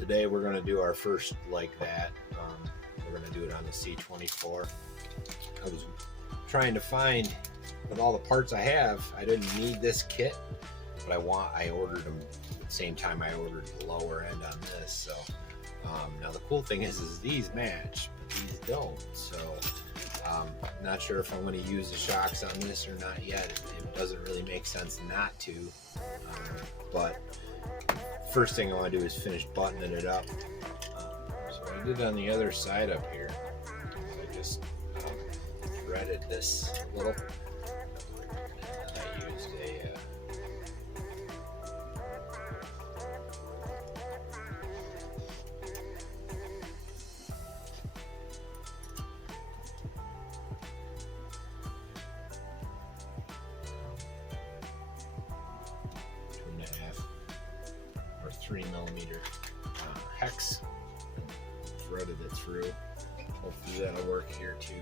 Today we're going to do our first like that. We're going to do it on the C24. I was trying to find, with all the parts I have, I didn't need this kit, but I ordered them at the same time I ordered the lower end on this. So now the cool thing is these match, but these don't. So not sure if I'm going to use the shocks on this or not yet. It doesn't really make sense not to, but first thing I want to do is finish buttoning it up. So I did on the other side up here, I just threaded this a little, and I used a 2.5 or 3mm hex, threaded it through. Hopefully that'll work here too.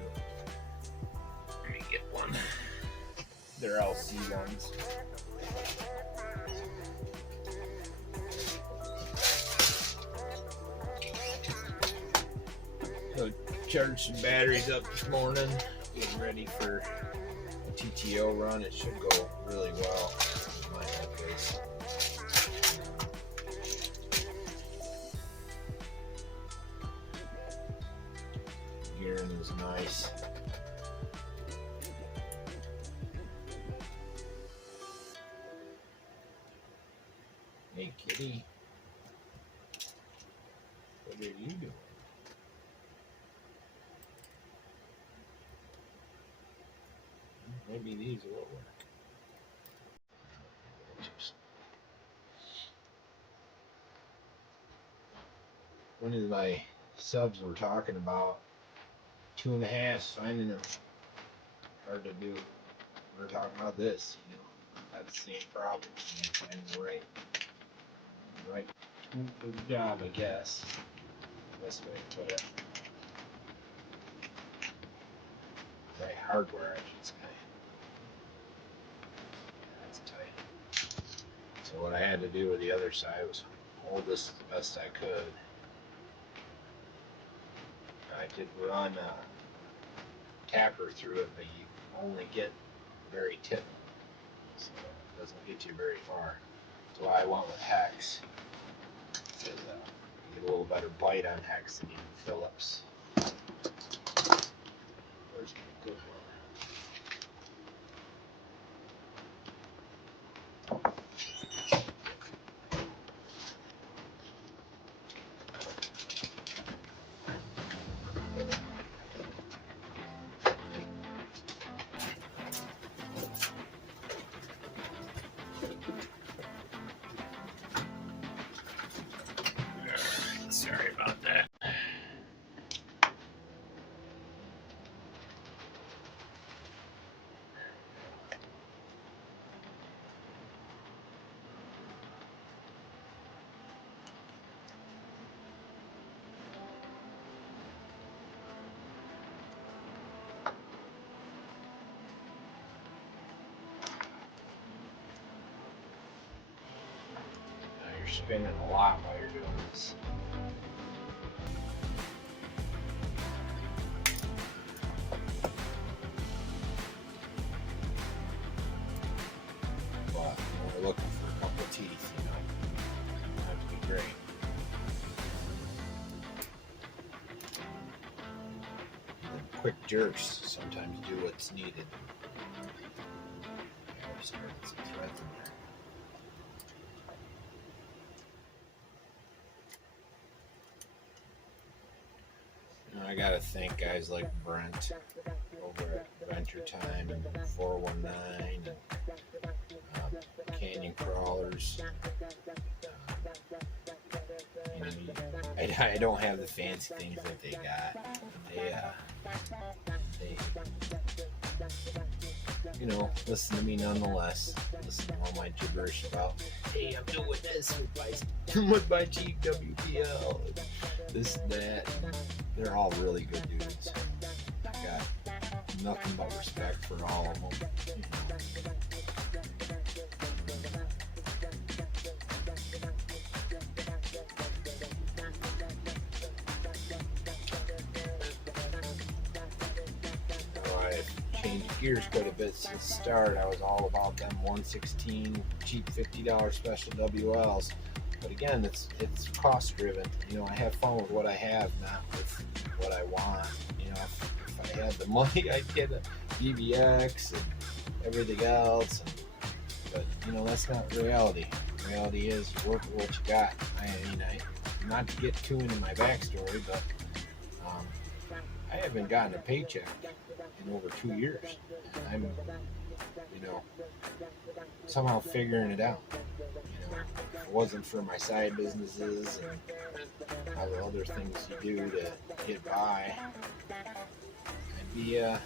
Let me get one. They're LC ones. So charged some batteries up this morning, getting ready for a TTO run. It should go really well. Mine like this. Gearing is nice. Hey kitty, what are you doing? Maybe these will work. One of my subs were talking about 2.5, finding them hard to do. We're talking about this, you know, that's the same problem. And right for the job, I guess. Best way to put it. Right hardware, I should say. That's tight. So what I had to do with the other side was hold this the best I could. I did run a tapper through it, but you only get the very tip, so it doesn't get you very far. So I went with hex. You get a little better bite on hex than you do Phillips. Where's my good one? Sorry about that. Now you're spinning a lot while you're doing this. But when we're looking for a couple of teeth, you know, it have to be great. And quick jerks sometimes do what's needed. I started some threads in there. I gotta thank guys like Brent over at Venture Time and 419 and Canyon Crawlers. You know, I don't have the fancy things that they got. They you know, listen to me nonetheless. Listen to all my gibberish about, hey, I'm doing this with my cheap WPL, this and that. They're all really good dudes. I got nothing but respect for all of them. gears quite a bit since the start. I was all about them 116 cheap $50 special WLs. But again, it's cost driven. You know, I have fun with what I have, not with what I want. You know, if I had the money, I'd get a DVX and everything else. But you know, that's not reality. Reality is you work with what you got. Not to get too into my backstory, but I haven't gotten a paycheck in over 2 years. And I'm, you know, somehow figuring it out. You know, if it wasn't for my side businesses and all the other things you do to get by, I'd be in a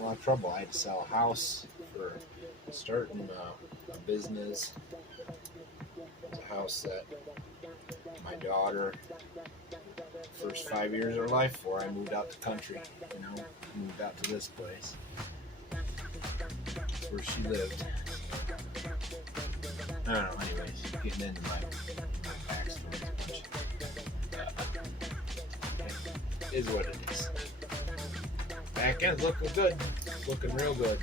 lot of trouble. I had to sell a house for starting a business. It was a house that my daughter, first 5 years of her life before I moved out the country, you know, moved out to this place where she lived. I don't know, anyways, getting into my backstory. It is what it is. Back end's looking good, looking real good.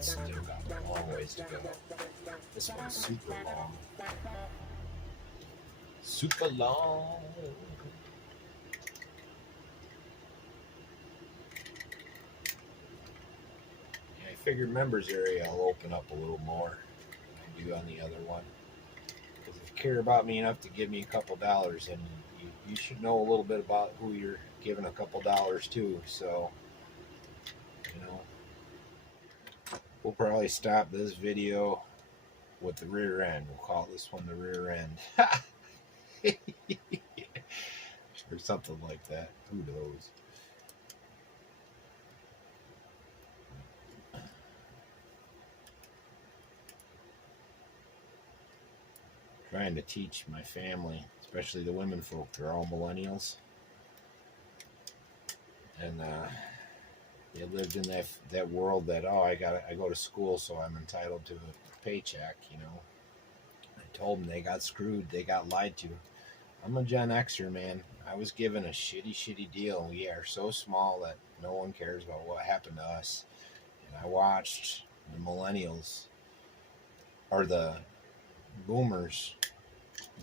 Still got a long ways to go. This one's super long. Super long. Yeah, I figured members area I'll open up a little more than I do on the other one. Because if you care about me enough to give me a couple dollars, then you should know a little bit about who you're giving a couple dollars to. So, you know, we'll probably stop this video with the rear end. We'll call this one the rear end. Or something like that. Who knows? Trying to teach my family, especially the women folk, they're all millennials. And they lived in that world that, oh, I go to school, so I'm entitled to a paycheck, you know. I told them they got screwed, they got lied to. I'm a Gen Xer, man. I was given a shitty deal. We are so small that no one cares about what happened to us. And I watched the millennials, or the boomers,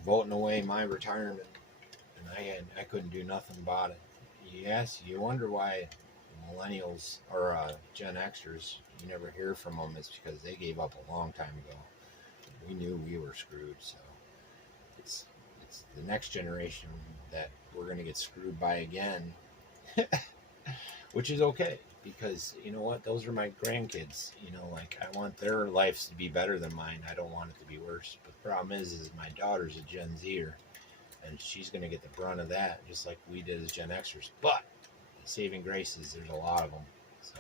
voting away my retirement, and I couldn't do nothing about it. Yes, you wonder why millennials or Gen Xers, you never hear from them. It's because they gave up a long time ago. We knew we were screwed, so it's the next generation that we're going to get screwed by again. Which is okay, because you know what, those are my grandkids. You know, like, I want their lives to be better than mine. I don't want it to be worse. But the problem is my daughter's a Gen Zer, and she's going to get the brunt of that, just like we did as Gen Xers. But saving grace is there's a lot of them, so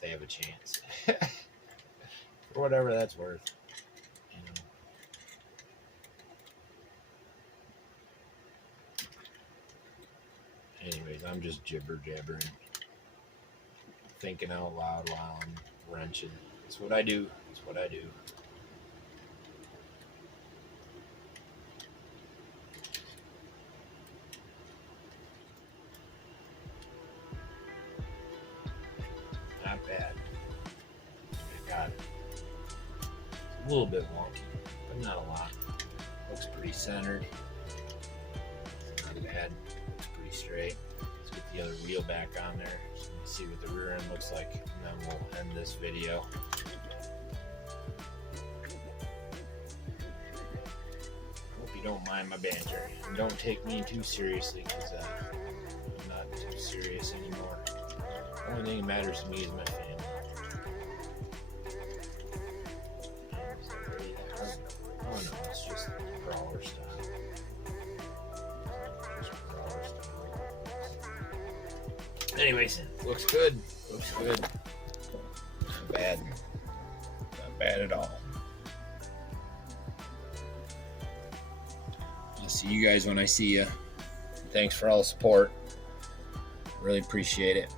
they have a chance. For whatever that's worth, you know. Anyways, I'm just jibber-jabbering, thinking out loud while I'm wrenching. It's what I do. It's what I do. Not bad. I got it. It's a little bit wonky, but not a lot. Looks pretty centered. It's not bad. Looks pretty straight. Let's get the other wheel back on there. So let me see what the rear end looks like, and then we'll end this video. Hope you don't mind my banter. And don't take me too seriously, because I'm not too serious anymore. The only thing that matters to me is my family. Oh no, it's just crawler style. Anyways, looks good. Looks good. Not bad. Not bad at all. I'll see you guys when I see you. Thanks for all the support. Really appreciate it.